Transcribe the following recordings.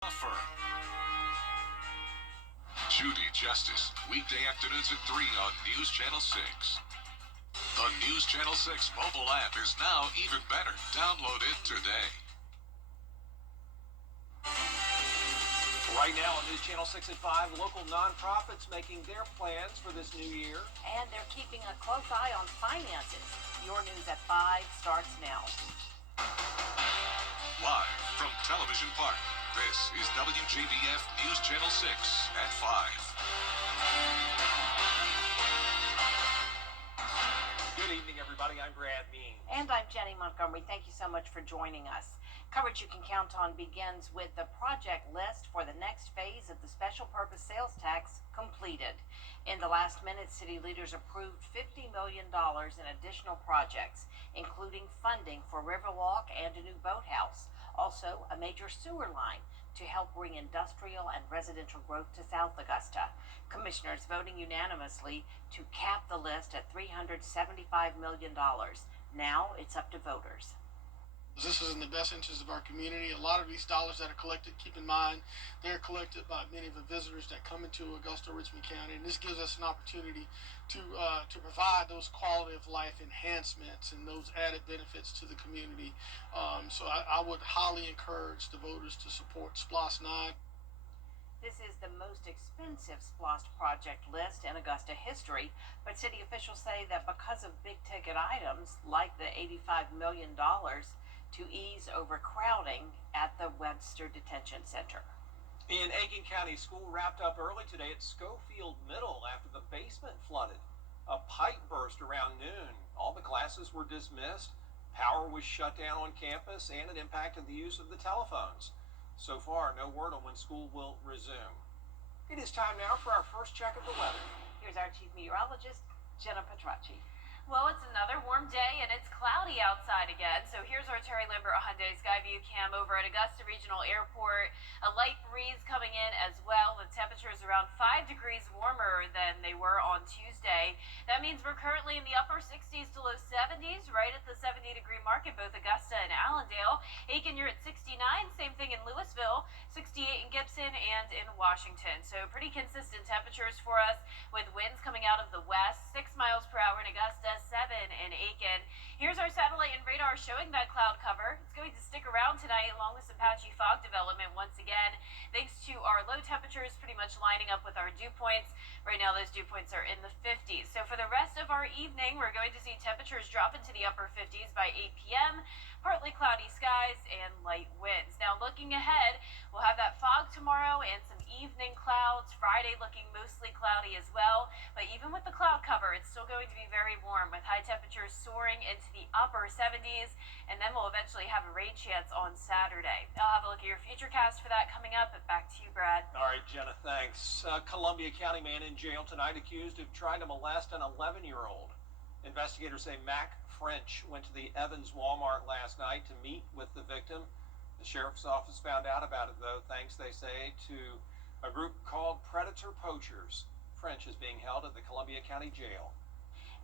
Offer. Judy Justice, weekday afternoons at 3 on News Channel 6. The News Channel 6 mobile app is now even better. Download it today. Right now on News Channel 6 at 5, local nonprofits making their plans for this new year. And they're keeping a close eye on finances. Your News at 5 starts now. Live from Television Park, this is WJBF News Channel 6 at 5. Good evening, everybody. I'm Brad Means. And I'm Jenny Montgomery. Thank you so much for joining us. Coverage you can count on begins with the project list for the next phase of the special purpose sales tax completed. In the last minute, city leaders approved $50 million in additional projects, including funding for Riverwalk and a new boathouse. Also, a major sewer line to help bring industrial and residential growth to South Augusta. Commissioners voting unanimously to cap the list at $375 million. Now it's up to voters. This is in the best interest of our community. A lot of these dollars that are collected, keep in mind, they're collected by many of the visitors that come into Augusta, Richmond County, and this gives us an opportunity to provide those quality of life enhancements and those added benefits to the community. So I would highly encourage the voters to support SPLOST 9. This is the most expensive SPLOST project list in Augusta history, but city officials say that because of big ticket items like the $85 million to ease overcrowding at the Webster Detention Center. In Aiken County, school wrapped up early today at Schofield Middle after the basement flooded. A pipe burst around noon. All the classes were dismissed. Power was shut down on campus, and it impacted the use of the telephones. So far, no word on when school will resume. It is time now for our first check of the weather. Here's our chief meteorologist, Jenna Petracci. Well, it's another warm day and it's cloudy outside again. So here's our Terry Lambert Hyundai Skyview cam over at Augusta Regional Airport. A light breeze coming in as well. The temperature is around 5 degrees warmer than they were on Tuesday. That means we're currently in the upper 60s to low 70s, right at the 70-degree mark in both Augusta and Allendale. Aiken, you're at 69. Same thing in Louisville, 68 in Gibson and in Washington. So pretty consistent temperatures for us with winds coming out of the west, 6 miles per hour in Augusta, 7 in Aiken. Here's our satellite and radar showing that cloud cover. It's going to stick around tonight along with some patchy fog development once again, thanks to our low temperatures pretty much lining up with our dew points. Right now, those dew points are in the 50s. So for the rest of our evening, we're going to see temperatures drop into the upper 50s by 8 p.m., partly cloudy skies and light winds. Now looking ahead, we'll have that fog tomorrow and some evening clouds. Friday looking mostly cloudy as well. But even with the cloud cover, it's still going to be very warm with high temperatures soaring into the upper 70s. And then we'll eventually have a rain chance on Saturday. I'll have a look at your futurecast for that coming up. Back to you, Brad. All right, Jenna, thanks. Columbia County man in jail tonight accused of trying to molest an 11-year-old. Investigators say Mac French went to the Evans Walmart last night to meet with the victim. The sheriff's office found out about it, though, thanks, they say, to a group called Predator Poachers. French is being held at the Columbia County Jail.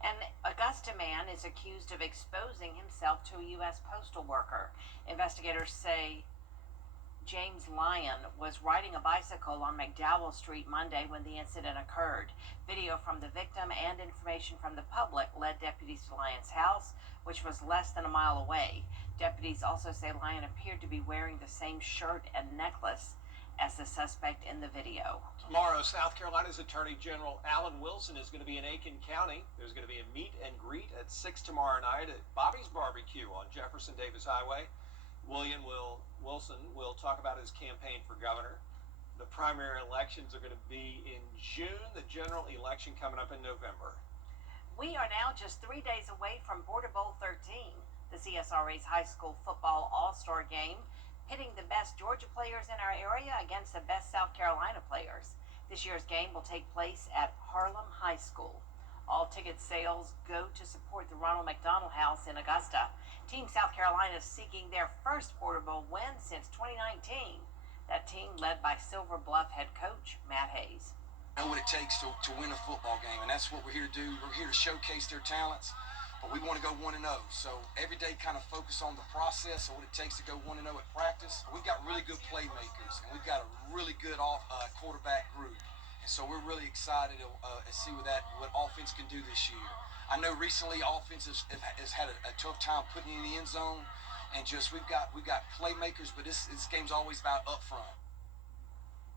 An Augusta man is accused of exposing himself to a U.S. postal worker. Investigators say James Lyon was riding a bicycle on McDowell Street Monday when the incident occurred. Video from the victim and information from the public led deputies to Lyon's house, which was less than a mile away. Deputies also say Lyon appeared to be wearing the same shirt and necklace as the suspect in the video. Tomorrow, South Carolina's Attorney General Alan Wilson is going to be in Aiken County. There's going to be a meet and greet at 6 tomorrow night at Bobby's Barbecue on Jefferson Davis Highway. Wilson will talk about his campaign for governor. The primary elections are going to be in June, the general election coming up in November. We are now just 3 days away from Border Bowl 13, the CSRA's high school football all-star game, pitting the best Georgia players in our area against the best South Carolina players. This year's game will take place at Harlem High School. All ticket sales go to support the Ronald McDonald House in Augusta. Team South Carolina is seeking their first Border Bowl win since 2019. That team led by Silver Bluff head coach Matt Hayes. Know what it takes to win a football game, and that's what we're here to do. We're here to showcase their talents. but we want to go 1-0. So every day kind of focus on the process of what it takes to go 1-0 at practice. We've got really good playmakers, and we've got a really good quarterback group. And so we're really excited to see what offense can do this year. I know recently offense has had a tough time putting in the end zone, and just we've got playmakers, but this game's always about up front.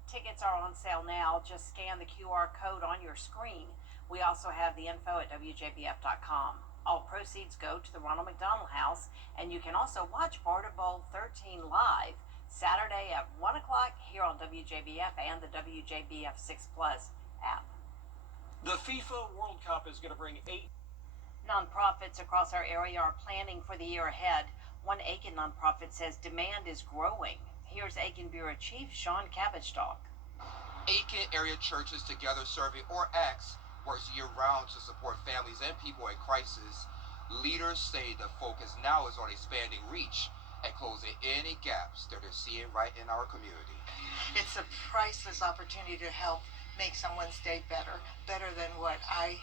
Tickets are on sale now. Just scan the QR code on your screen. We also have the info at WJBF.com. All proceeds go to the Ronald McDonald House, and you can also watch Barter Bowl 13 live Saturday at 1 o'clock here on WJBF and the WJBF 6 Plus app. The FIFA World Cup is going to bring 8 nonprofits across our area are planning for the year ahead. One Aiken nonprofit says demand is growing. Here's Aiken Bureau Chief Sean Cabbage-Talk. Aiken Area Churches Together Survey, or ACTS, works year-round to support families and people in crisis. Leaders say the focus now is on expanding reach and closing any gaps that they're seeing right in our community. It's a priceless opportunity to help make someone's day better than what I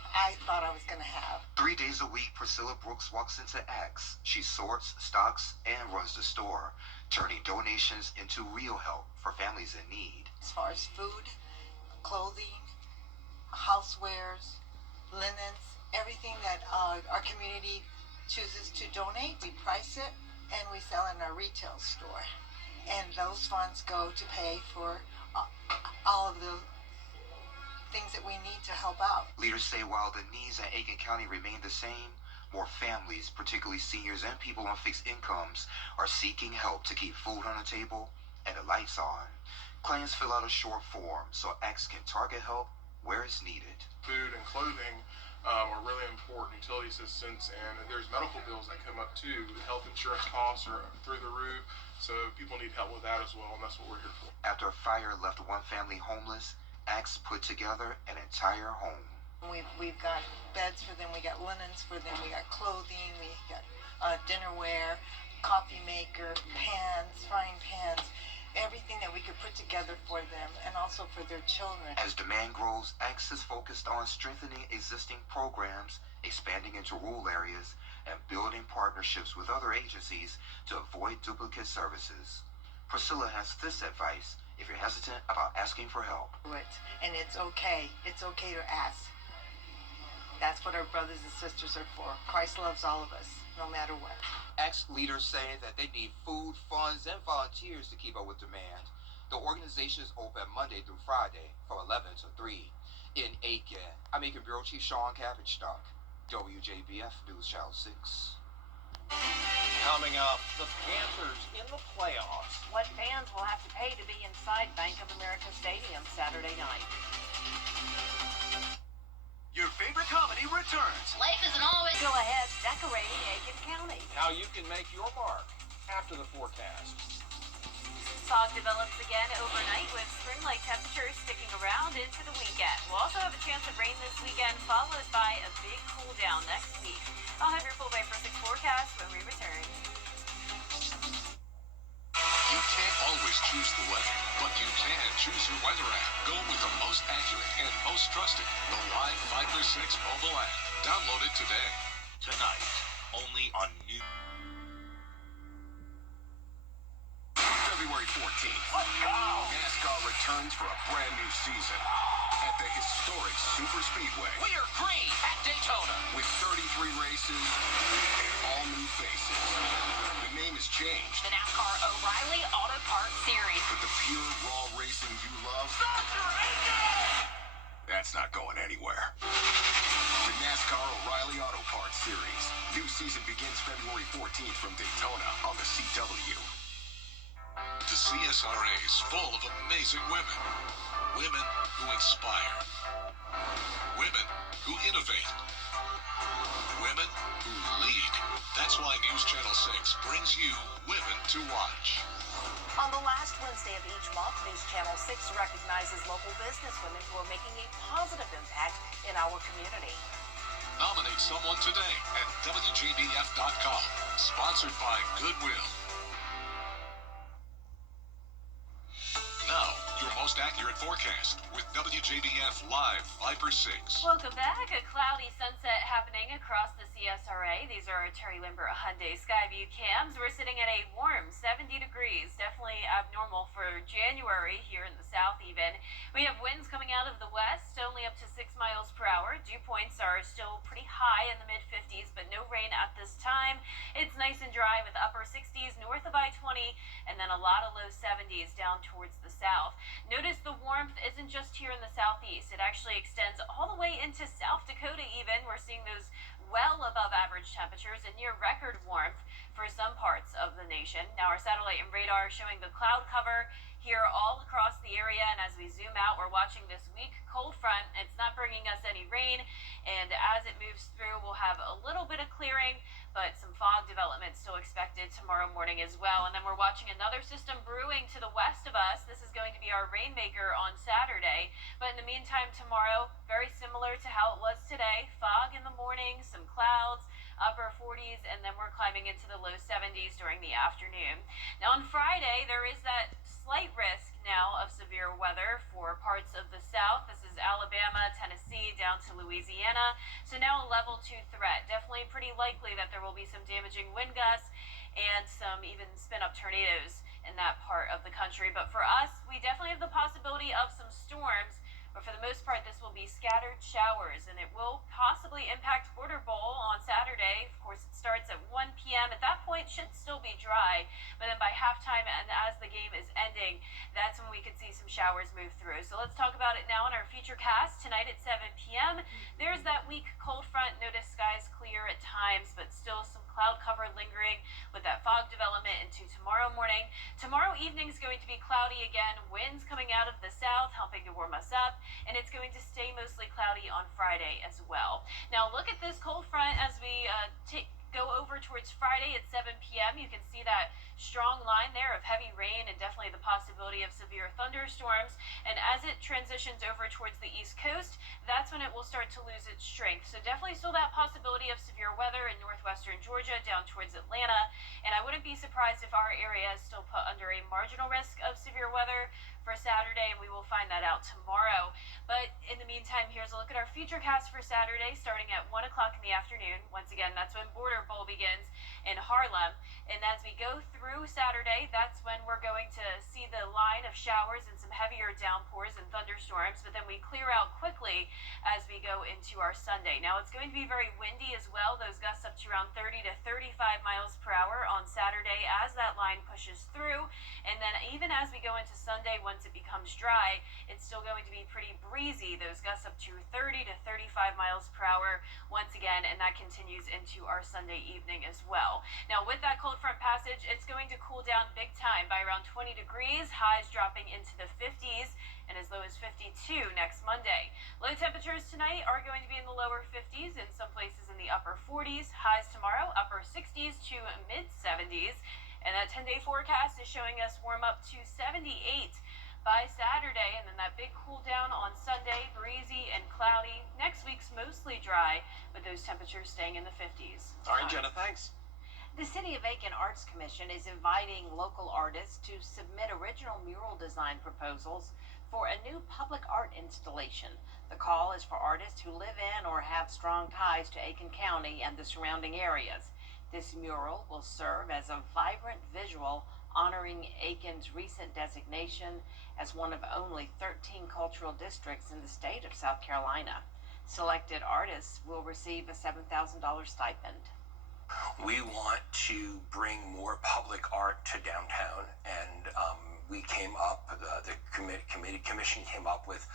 thought I was going to have. 3 days a week, Priscilla Brooks walks into Axe. She sorts, stocks, and runs the store, turning donations into real help for families in need. As far as food, clothing, housewares, linens, everything that our community chooses to donate, we price it and we sell in our retail store. And those funds go to pay for all of the things that we need to help out. Leaders say while the needs in Aiken County remain the same, more families, particularly seniors and people on fixed incomes, are seeking help to keep food on the table and the lights on. Clients fill out a short form so ACTS can target help where it's needed. Food and clothing are really important, utility assistance, and there's medical bills that come up too. Health insurance costs are through the roof, so people need help with that as well, and that's what we're here for. After a fire left one family homeless, ACTS put together an entire home. We've got beds for them, we got linens for them, we got clothing, we got dinnerware, coffee maker, pans, frying pans, everything that we could put together for them and also for their children. As demand grows, ACTS is focused on strengthening existing programs, expanding into rural areas, and building partnerships with other agencies to avoid duplicate services. Priscilla has this advice if you're hesitant about asking for help. And it's okay to ask. That's what our brothers and sisters are for. Christ loves all of us, no matter what. ACTS leaders say that they need food, funds, and volunteers to keep up with demand. The organization is open Monday through Friday from 11 to 3 in Aiken. I'm Aiken Bureau Chief Sean Cabbage-Talk, WJBF News Channel 6. Coming up, the Panthers in the playoffs. What fans will have to pay to be inside Bank of America Stadium Saturday night. Your favorite comedy returns. Life isn't always go ahead decorating Aiken County. How you can make your mark after the forecast. Fog develops again overnight with spring-like temperatures sticking around into the weekend. We'll also have a chance of rain this weekend, followed by a big cool down next week. I'll have your full Bay for 6 forecast when we return. You can't always choose the weather, but you can choose your weather app. Go with the most accurate and most trusted, the Live Fiber 6 mobile app. Download it today. Tonight, only on New. February 14th. Let's go! NASCAR returns for a brand new season at the historic Super Speedway. We are green at Daytona. With 33 races, all new faces. The name has changed. The NASCAR O'Reilly Auto Parts Series. But the pure, raw racing you love, that's not going anywhere. The NASCAR O'Reilly Auto Parts Series. New season begins February 14th from Daytona on the CW. The CSRA is full of amazing women. Women who inspire. Women who innovate. Women who lead. That's why News Channel 6 brings you Women to Watch. On the last Wednesday of each month, News Channel 6 recognizes local businesswomen who are making a positive impact in our community. Nominate someone today at WJBF.com. Sponsored by Goodwill. Now, your most accurate forecast with WJBF Live Viper 6. Welcome back. A cloudy sunset happening across the CSRA. These are our Terry Limber Hyundai Skyview cams. We're sitting at a warm 70 degrees. Definitely abnormal for January here in the south even. We have winds coming out of the west, only up to 6 miles per hour. Dew points are still pretty high in the mid-50s, but no rain at this time. It's nice and dry with upper 60s north of I-20 and then a lot of low 70s down towards the south. Notice the warmth isn't just here in the southeast. It actually extends all the way into South Dakota even. We're seeing those well above average temperatures and near record warmth for some parts of the nation. Now our satellite and radar showing the cloud cover here all across the area, and as we zoom out, we're watching this weak cold front. It's not bringing us any rain, and as it moves through, we'll have a little bit of clearing, but some fog development still expected tomorrow morning as well. And then we're watching another system brewing to the west of us. This is going to be our rainmaker on Saturday, but in the meantime tomorrow, very similar to how it was today. Fog in the morning, some clouds, upper 40s, and then we're climbing into the low 70s during the afternoon. Now on Friday, there is that slight risk now of severe weather for parts of the south. This is Alabama, Tennessee, down to Louisiana. So now a level 2 threat. Definitely pretty likely that there will be some damaging wind gusts and some even spin-up tornadoes in that part of the country. But for us, we definitely have the possibility of some storms. But for the most part, this will be scattered showers, and it will possibly impact Border Bowl on Saturday. Of course, it starts at 1 p.m. At that point, it should still be dry, but then by halftime and as the game is ending, that's when we could see some showers move through. So let's talk about it now in our feature cast tonight at 7 p.m. There's that weak cold front. Notice skies clear at times, but still some cloud cover lingering with that fog development into tomorrow morning. Tomorrow evening is going to be cloudy again. Winds coming out of the south, helping to warm us up. And it's going to stay mostly cloudy on Friday as well. Now look at this cold front as we go over towards Friday at 7 p.m. You can see that strong line there of heavy rain and definitely the possibility of severe thunderstorms. And as it transitions over towards the East Coast, that's when it will start to lose its strength. So definitely still that possibility of severe weather in northwestern Georgia down towards Atlanta. And I wouldn't be surprised if our area is still put under a marginal risk of severe weather for Saturday, and we will find that out tomorrow. But in the meantime, here's a look at our future cast for Saturday starting at 1 o'clock in the afternoon. Once again, that's when Border Bowl begins in Harlem. And as we go through Saturday, that's when we're going to see the line of showers and some heavier downpours and thunderstorms, but then we clear out quickly as we go into our Sunday. Now it's going to be very windy as well. Those gusts up to around 30 to 35 miles per hour on Saturday as that line pushes through. And then even as we go into Sunday, once it becomes dry, it's still going to be pretty breezy. Those gusts up to 30 to 35 miles per hour once again, and that continues into our Sunday evening as well. Now with that cold front passage, it's going to cool down big time by around 20 degrees, highs dropping into the 50s and as low as 52 next Monday. Low temperatures tonight are going to be in the lower 50s, in some places in the upper 40s. Highs tomorrow, upper 60s to mid 70s. And that 10-day forecast is showing us warm up to 78 by Saturday, and then that big cool down on Sunday, breezy and cloudy. Next week's mostly dry, but those temperatures staying in the 50s. All right, Jenna, thanks. The City of Aiken Arts Commission is inviting local artists to submit original mural design proposals for a new public art installation. The call is for artists who live in or have strong ties to Aiken County and the surrounding areas. This mural will serve as a vibrant visual honoring Aiken's recent designation as one of only 13 cultural districts in the state of South Carolina. Selected artists will receive a $7,000 stipend. We want to bring more public art to downtown, and we came up, the commission came up with,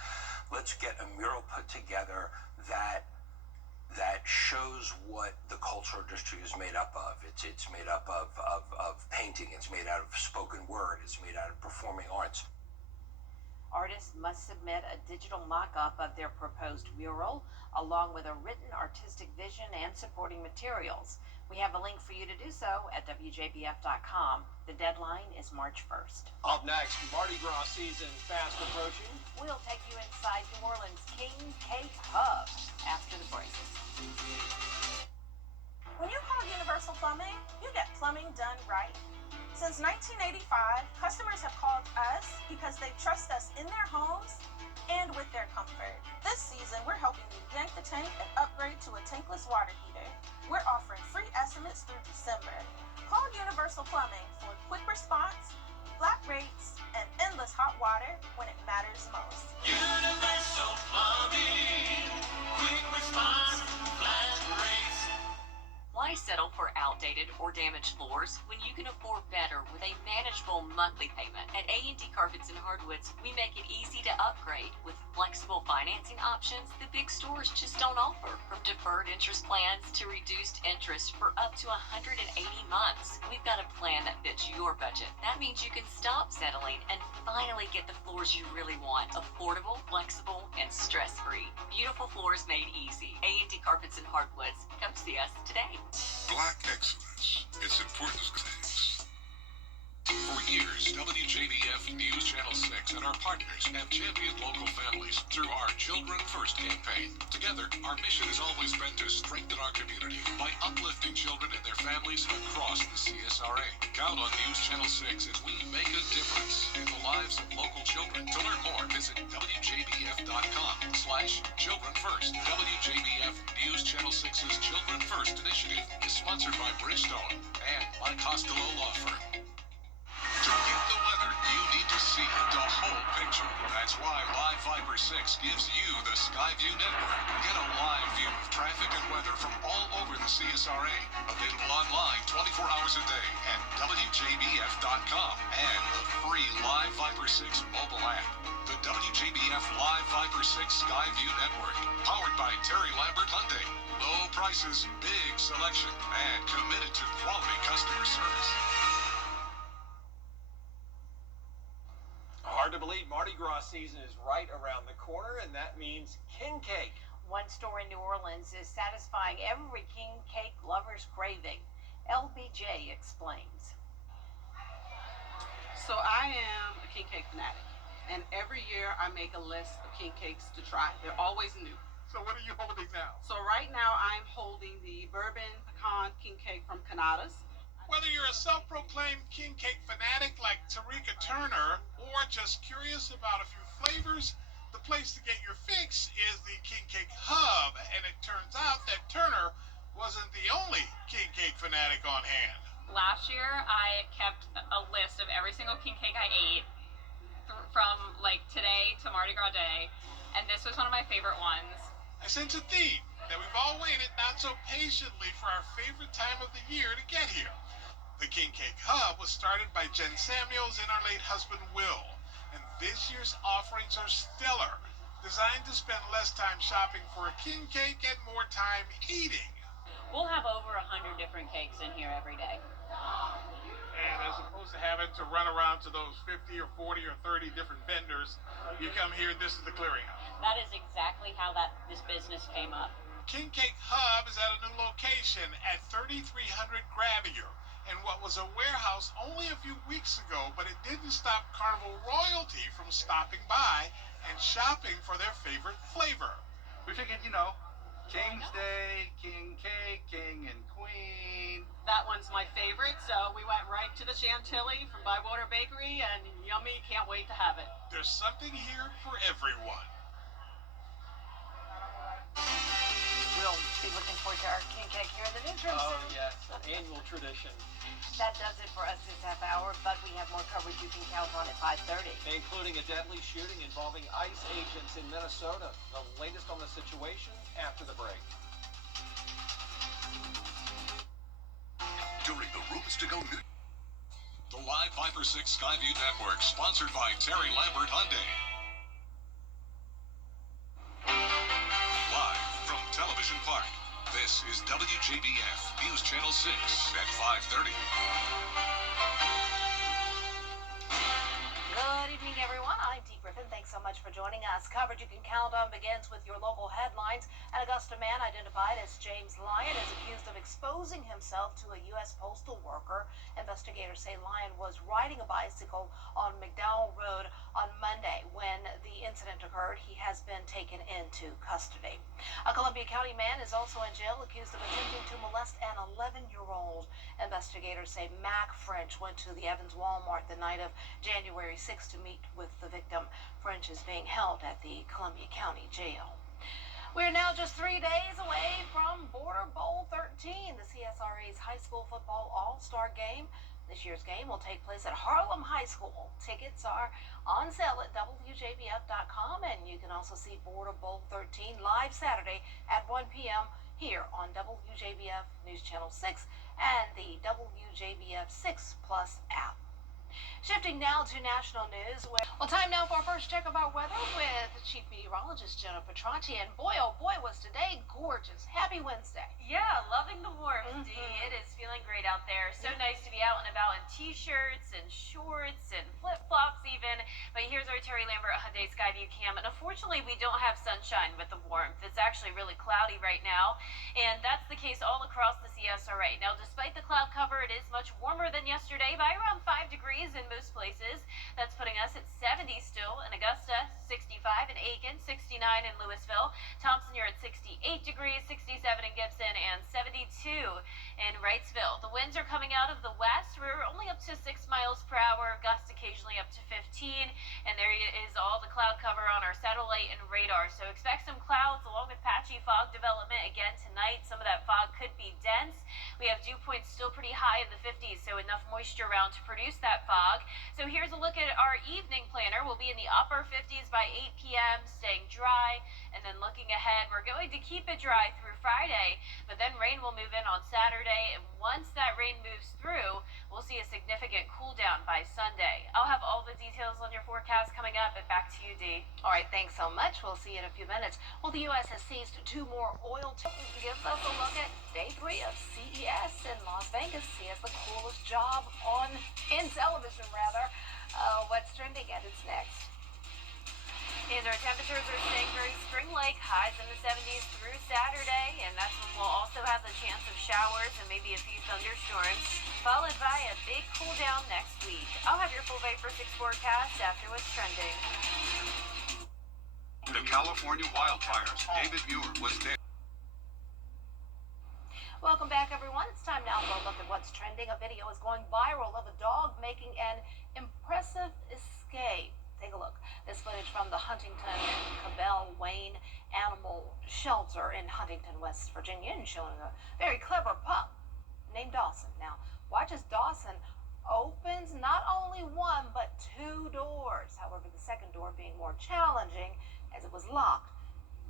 let's get a mural put together that shows what the cultural district is made up of. It's made up of painting, it's made out of spoken word, it's made out of performing arts. Artists must submit a digital mock-up of their proposed mural, along with a written artistic vision and supporting materials. We have a link for you to do so at WJBF.com. The deadline is March 1st. Up next, Mardi Gras season fast approaching. We'll take you inside New Orleans' King Cake Hub after the break. When you call Universal Plumbing, you get plumbing done right. Since 1985, customers have called us because they trust us in their homes and with their comfort. This season, we're helping you yank the tank and upgrade to a tankless water heater. We're offering free estimates through December. Call Universal Plumbing for quick response, flat rates, and endless hot water when it matters most. Universal Plumbing, quick response, flat rates. Why settle for outdated or damaged floors when you can afford better with a manageable monthly payment? At A&D Carpets and Hardwoods, we make it easy to upgrade with flexible financing options the big stores just don't offer. From deferred interest plans to reduced interest for up to 180 months. We've got a plan that fits your budget. That means you can stop settling and finally get the floors you really want. Affordable, flexible, and stress-free. Beautiful floors made easy. A&D Carpets and Hardwoods. Come see us today. Black excellence. It's important things. For years, WJBF News Channel 6 and our partners have championed local families through our Children First campaign. Together, our mission has always been to strengthen our community by uplifting children and their families across the CSRA. Count on News Channel 6 as we make a difference in the lives of local children. To learn more, visit WJBF.com/Children First. WJBF News Channel 6's Children First initiative is sponsored by Bridgestone and by Costello Law Firm. To get the weather, you need to see the whole picture. That's why Live Viper 6 gives you the Skyview network. Get a live view of traffic and weather from all over the CSRA. Available online 24 hours a day at WJBF.com and the free Live Viper 6 mobile app. The WJBF Live Viper 6 Skyview network. Powered by Terry Lambert Hyundai. Low prices, big selection, and committed to quality customer service. Hard to believe Mardi Gras season is right around the corner, and that means king cake. One store in New Orleans is satisfying every king cake lover's craving. LBJ explains. So I am a king cake fanatic, and every year I make a list of king cakes to try. They're always new. So what are you holding now? So right now I'm holding the bourbon pecan king cake from Canada's. Whether you're a self-proclaimed king cake fanatic like Tarika Turner or just curious about a few flavors, the place to get your fix is the King Cake Hub, and it turns out that Turner wasn't the only king cake fanatic on hand. Last year, I kept a list of every single king cake I ate from like today to Mardi Gras Day, and this was one of my favorite ones. I sense a theme that we've all waited not so patiently for our favorite time of the year to get here. The King Cake Hub was started by Jen Samuels and our late husband Will, and this year's offerings are stellar, designed to spend less time shopping for a king cake and more time eating. We'll have over 100 different cakes in here every day. And as opposed to having to run around to those 50 or 40 or 30 different vendors, you come here, this is the clearinghouse. That is exactly how this business came up. King Cake Hub is at a new location at 3300 Gravier, in what was a warehouse only a few weeks ago, but it didn't stop Carnival royalty from stopping by and shopping for their favorite flavor. We figured, King's Day, King Cake, King and Queen. That one's my favorite, so we went right to the Chantilly from Bywater Bakery, and yummy, can't wait to have it. There's something here for everyone. We'll be looking forward to our king cake here in the newsroom soon. Oh, yes, an annual tradition. That does it for us this half hour, but we have more coverage you can count on at 5:30. Including a deadly shooting involving ICE agents in Minnesota. The latest on the situation after the break. During the Rooms to Go News. The Live Viper 6 Skyview Network, sponsored by Terry Lambert Hyundai. Live from Television Park, this is WJBF News Channel 6 at 5:30. Good evening, everyone. I'm Dee Griffin. Thanks so much for joining us. Coverage you can count on begins with your local headlines. An Augusta man identified as James Lyon is accused of exposing himself to a U.S. postal worker. Investigators say Lyon was riding a bicycle on McDowell Road on Monday when the incident occurred. He has been taken in into custody. A Columbia County man is also in jail accused of attempting to molest an 11-year-old. Investigators say Mac French went to the Evans Walmart the night of January 6th to meet with the victim. French is being held at the Columbia County Jail. We're now just 3 days away from Border Bowl 13, the CSRA's high school football all-star game. This year's game will take place at Harlem High School. Tickets are on sale at WJBF.com, and you can also see Border Bowl 13 live Saturday at 1 p.m. here on WJBF News Channel 6 and the WJBF 6 Plus app. Shifting now to national news. Well, time now for our first check of our weather with Chief Meteorologist Jenna Petracci. And boy, oh boy, was today gorgeous. Happy Wednesday. Yeah, loving the warmth, Dee. It is feeling great out there. So nice to be out and about in t-shirts and shorts and flip-flops even. But here's our Terry Lambert Hyundai Skyview cam. And unfortunately, we don't have sunshine with the warmth. It's actually really cloudy right now. And that's the case all across the CSRA. Now, despite the cloud cover, it is much warmer than yesterday by around 5 degrees in most places. That's putting us at 70 still in Augusta, 65 in Aiken, 69 in Louisville. Thompson, you're at 68 degrees, 67 in Gibson, and 72 in Wrightsville. The winds are coming out of the west. We're only up to 6 miles per hour, gusts occasionally up to 15, and there is all the cloud cover on our satellite and radar. So expect some clouds along with patchy fog development again tonight. Some of that fog could be dense. We have dew points still pretty high in the 50s, so enough moisture around to produce that fog. So here's a look at our evening planner. We'll be in the upper 50s by 8 p.m., staying dry. And then looking ahead, we're going to keep it dry through Friday, but then rain will move in on Saturday. And once that rain moves through, we'll see a significant cool down by Sunday. I'll have all the details on your forecast coming up, and back to you, Dee. All right, thanks so much. We'll see you in a few minutes. Well, the U.S. has seized 2 more oil tickets. Gives us a look at day 3 of CES in Las Vegas. He has the coolest job in television, rather. What's trending? And it's next. And our temperatures are staying very spring-like, highs in the 70s through Saturday, and that's when we'll also have the chance of showers and maybe a few thunderstorms, followed by a big cool down next week. I'll have your full Vapor 6 forecast after what's trending. The California wildfires. David Muir was there. Welcome back, everyone. It's time now for a look at what's trending. A video is going viral of a dog making an impressive escape. Take a look. This footage from the Huntington Cabell Wayne Animal Shelter in Huntington, West Virginia, and showing a very clever pup named Dawson. Now, watch as Dawson opens not only 1 but 2 doors. However, the second door being more challenging as it was locked.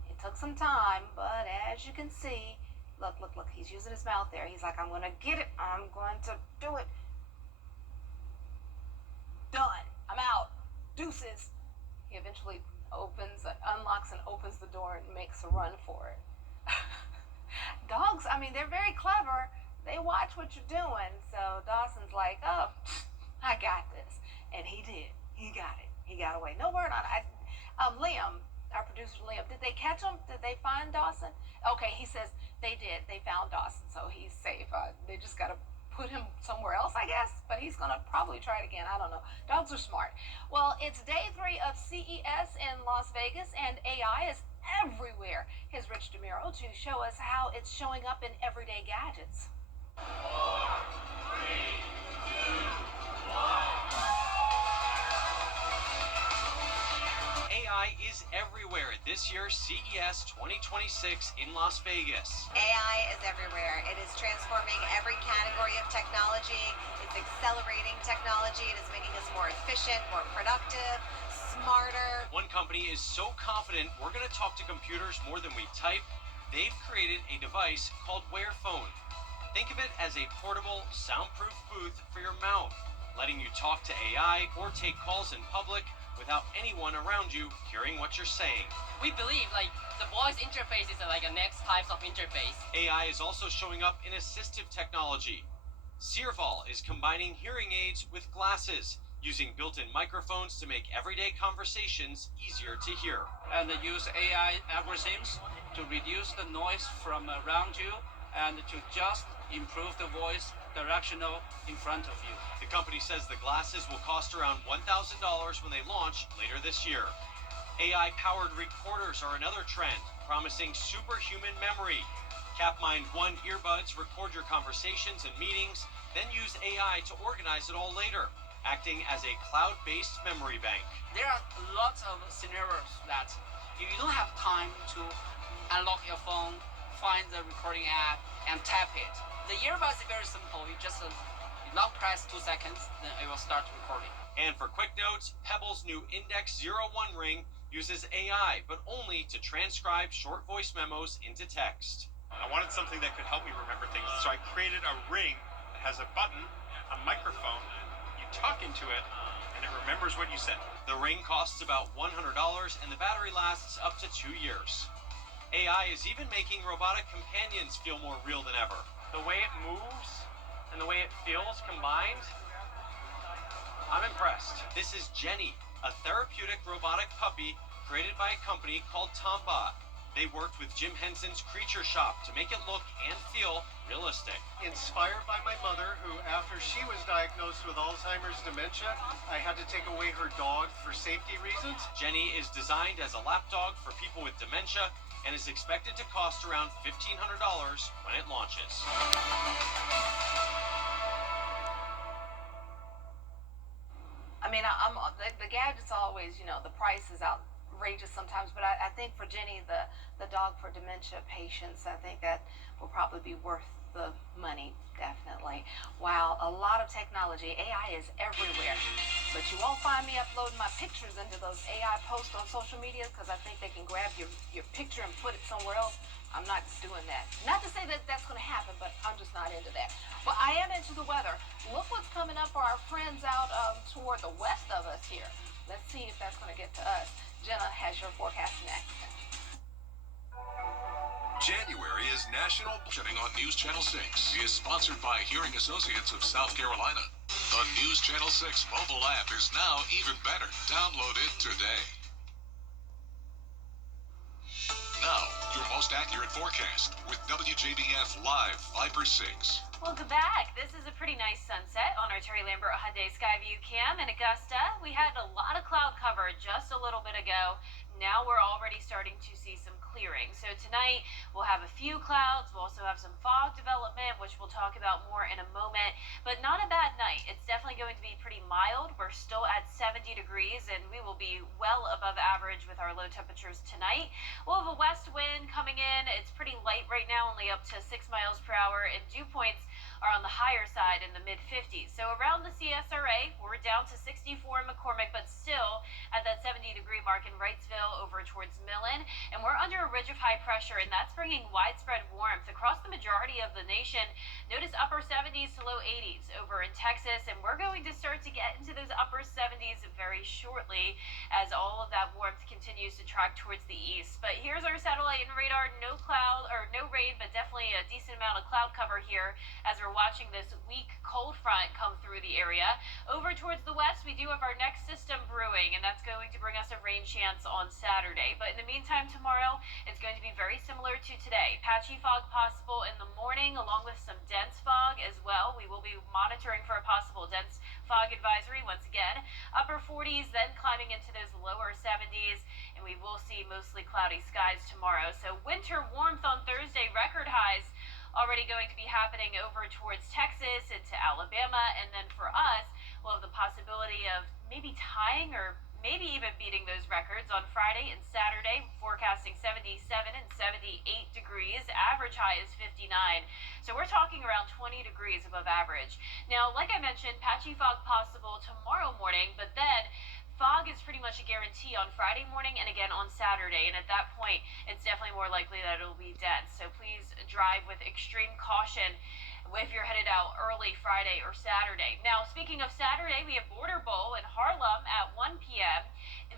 It took some time, but as you can see, look, he's using his mouth there. He's like, I'm going to get it. I'm going to do it. Done. I'm out. Deuces. He eventually unlocks and opens the door and makes a run for it. Dogs, I mean, they're very clever. They watch what you're doing. So Dawson's like, oh, I got this. And he did. He got it. He got away. No word on it. Liam, our producer Liam, did they catch him? Did they find Dawson? Okay, he says they did. They found Dawson, so he's safe. They just got to put him somewhere else, I guess, but he's going to probably try it again. I don't know. Dogs are smart. Well, it's day 3 of CES in Las Vegas, and AI is everywhere. Here's Rich DeMuro to show us how it's showing up in everyday gadgets. 4, 3, 2, 1. AI is everywhere at this year's CES 2026 in Las Vegas. AI is everywhere. It is transforming every category of technology. It's accelerating technology. It is making us more efficient, more productive, smarter. One company is so confident we're going to talk to computers more than we type, they've created a device called Wear Phone. Think of it as a portable, soundproof booth for your mouth, letting you talk to AI or take calls in public without anyone around you hearing what you're saying. We believe the voice interface is the next type of interface. AI is also showing up in assistive technology. Searval is combining hearing aids with glasses, using built-in microphones to make everyday conversations easier to hear. And they use AI algorithms to reduce the noise from around you and to just improve the voice directional in front of you. The company says the glasses will cost around $1,000 when they launch later this year. AI-powered recorders are another trend, promising superhuman memory. Capmind One earbuds record your conversations and meetings, then use AI to organize it all later, acting as a cloud-based memory bank. There are lots of scenarios that you don't have time to unlock your phone, find the recording app, and tap it. The earbuds is very simple. You just long press 2 seconds, then it will start recording. And for quick notes, Pebble's new Index 01 ring uses AI, but only to transcribe short voice memos into text. I wanted something that could help me remember things, so I created a ring that has a button, a microphone, you talk into it, and it remembers what you said. The ring costs about $100, and the battery lasts up to 2 years. AI is even making robotic companions feel more real than ever. The way it moves and the way it feels combined, I'm impressed. This is Jenny, a therapeutic robotic puppy created by a company called Tomba. They worked with Jim Henson's Creature Shop to make it look and feel realistic. Inspired by my mother, who after she was diagnosed with Alzheimer's dementia, I had to take away her dog for safety reasons. Jenny is designed as a lapdog for people with dementia and is expected to cost around $1,500 when it launches. I mean, the gadgets always, the price is outrageous sometimes, but I think for Jenny, the dog for dementia patients, I think that will probably be worth the money, definitely. Wow, a lot of technology. AI is everywhere, but you won't find me uploading my pictures into those AI posts on social media because I think they can grab your picture and put it somewhere else. I'm not doing that. Not to say that that's going to happen, but I'm just not into that. But I am into the weather. Look what's coming up for our friends out toward the west of us here. Let's see if that's going to get to us. Jenna has your forecast next. January is National Budgeting on News Channel 6. Is sponsored by Hearing Associates of South Carolina. The News Channel 6 mobile app is now even better. Download it today. Now, your most accurate forecast with WJBF Live Viper 6. Welcome back. This is a pretty nice sunset on our Terry Lambert Hyundai Skyview Cam in Augusta. We had a lot of cloud cover just a little bit ago. Now we're already starting to see some clearing. So tonight we'll have a few clouds. We'll also have some fog development, which we'll talk about more in a moment, but not a bad night. It's definitely going to be pretty mild. We're still at 70 degrees and we will be well above average with our low temperatures tonight. We'll have a west wind coming in. It's pretty light right now, only up to 6 miles per hour, and dew points are on the higher side in the mid-50s. So around the CSRA, we're down to 64 in McCormick, but still at that 70-degree mark in Wrightsville over towards Millen. And we're under a ridge of high pressure, and that's bringing widespread warmth across the majority of the nation. Notice upper 70s to low 80s over in Texas, and we're going to start to get into those upper 70s very shortly as all of that warmth continues to track towards the east. But here's our satellite and radar. No cloud or no rain, but definitely a decent amount of cloud cover here as we're watching this weak cold front come through the area. Over towards the west, we do have our next system brewing, and that's going to bring us a rain chance on Saturday. But in the meantime, tomorrow, it's going to be very similar to today. Patchy fog possible in the morning, along with some dense fog as well. We will be monitoring for a possible dense fog advisory once again. Upper 40s, then climbing into those lower 70s, and we will see mostly cloudy skies tomorrow. So winter warmth on Thursday, record highs already going to be happening over towards Texas into Alabama, and then for us, we'll have the possibility of maybe tying or maybe even beating those records on Friday and Saturday, forecasting 77 and 78 degrees. Average high is 59. So we're talking around 20 degrees above average. Now, like I mentioned, patchy fog possible tomorrow morning, but then fog is pretty much a guarantee on Friday morning and again on Saturday, and at that point, it's definitely more likely that it'll be dense. So please drive with extreme caution if you're headed out early Friday or Saturday. Now, speaking of Saturday, we have Border Bowl in Harlem at 1 p.m.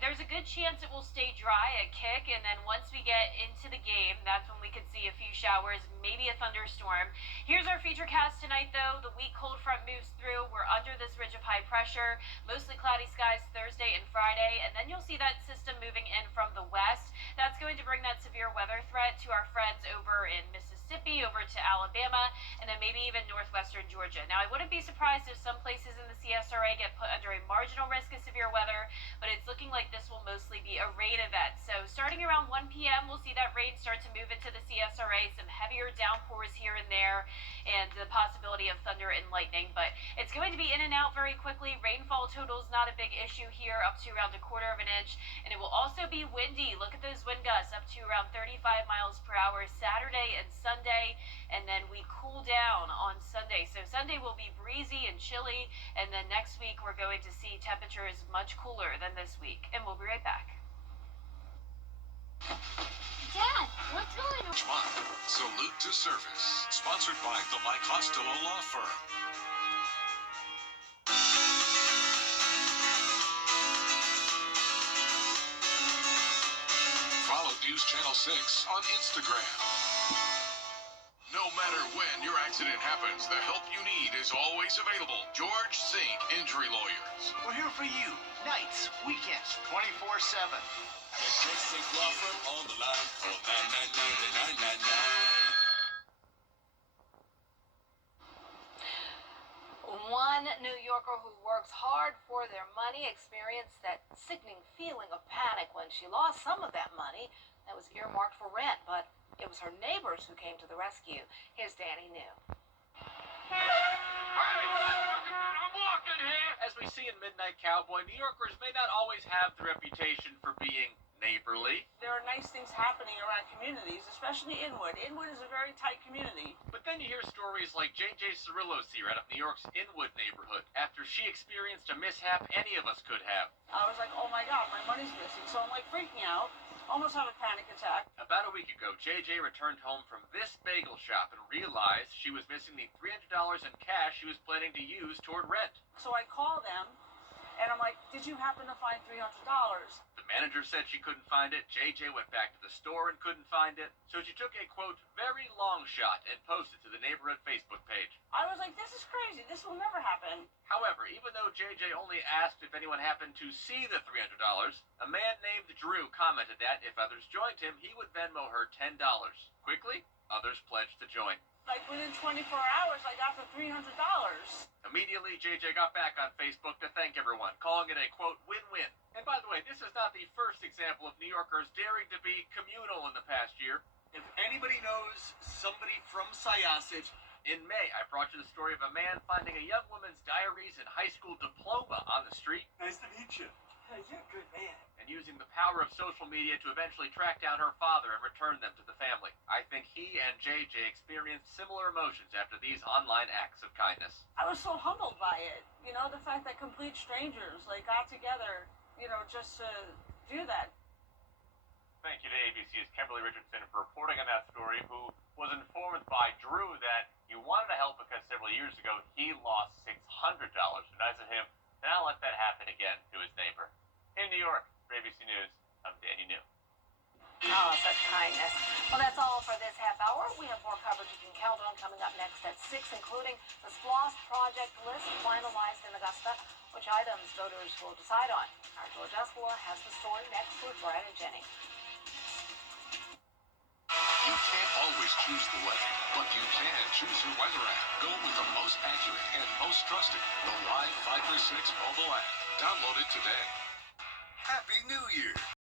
There's a good chance it will stay dry at kick, and then once we get into the game, that's when we could see a few showers, maybe a thunderstorm. Here's our feature cast tonight, though. The weak cold front moves through. We're under this ridge of high pressure, mostly cloudy skies Thursday and Friday, and then you'll see that system moving in from the west. That's going to bring that severe weather threat to our friends over in Mississippi, over to Alabama, and then maybe even northwestern Georgia. Now, I wouldn't be surprised if some places in the CSRA get put under a marginal risk of severe weather, but it's looking like this will mostly be a a rain event. So starting around 1 p.m., we'll see that rain start to move into the CSRA, some heavier downpours here and there, and the possibility of thunder and lightning. But it's going to be in and out very quickly. Rainfall total is not a big issue here, up to around 1/4 of an inch. And it will also be windy. Look at those wind gusts, up to around 35 miles per hour Saturday and Sunday. And then we cool down on Sunday. So Sunday will be breezy and chilly. And then next week, we're going to see temperatures much cooler than this week. And we'll be right back. Dad, what's going on? Salute to Service. Sponsored by the Mike Costello Law Firm. Follow News Channel 6 on Instagram. No matter when your accident happens, the help you need is always available. George Sink Injury Lawyers. We're here for you. Nights, weekends, 24/7. Get George Sink Law Firm on the line. Call 999-9999. One New Yorker who works hard for their money experienced that sickening feeling of panic when she lost some of that money that was earmarked for rent, but it was her neighbors who came to the rescue. Here's Danny New. As we see in Midnight Cowboy, New Yorkers may not always have the reputation for being neighborly. There are nice things happening around communities, especially Inwood. Inwood is a very tight community. But then you hear stories like J.J. Cirillo's here out of New York's Inwood neighborhood after she experienced a mishap any of us could have. I was like, oh my God, my money's missing. So I'm like freaking out, almost have a panic attack. About a week ago, J.J. returned home from this bagel shop and realized she was missing the $300 in cash she was planning to use toward rent. So I call them, and I'm like, did you happen to find $300? The manager said she couldn't find it. JJ went back to the store and couldn't find it. So she took a, quote, very long shot and posted to the neighborhood Facebook page. I was like, this is crazy. This will never happen. However, even though JJ only asked if anyone happened to see the $300, a man named Drew commented that if others joined him, he would Venmo her $10. Quickly, others pledged to join. Like within 24 hours, I got the $300. Immediately, JJ got back on Facebook to thank everyone, calling it a, quote, win-win. And by the way, this is not the first example of New Yorkers daring to be communal in the past year. If anybody knows somebody from Syosset, in May, I brought you the story of a man finding a young woman's diaries and high school diploma on the street. Nice to meet you. You're a good man. And using the power of social media to eventually track down her father and return them to the family. I think he and JJ experienced similar emotions after these online acts of kindness. I was so humbled by it. You know, the fact that complete strangers like got together, you know, just to do that. Thank you to ABC's Kimberly Richardson for reporting on that story, who was informed by Drew that he wanted to help because several years ago he lost $600. So nice of him to not let that happen again to his neighbor. In New York, for ABC News, I'm Danny New. Oh, such kindness. Well, that's all for this half hour. We have more coverage you can count on coming up next at 6, including the SPLOST project list finalized in Augusta, which items voters will decide on. Our George Espoir has the story next with Brian and Jenny. You can't always choose the weather, but you can choose your weather app. Go with the most accurate and most trusted, the Live 536 mobile app. Download it today. Happy New Year!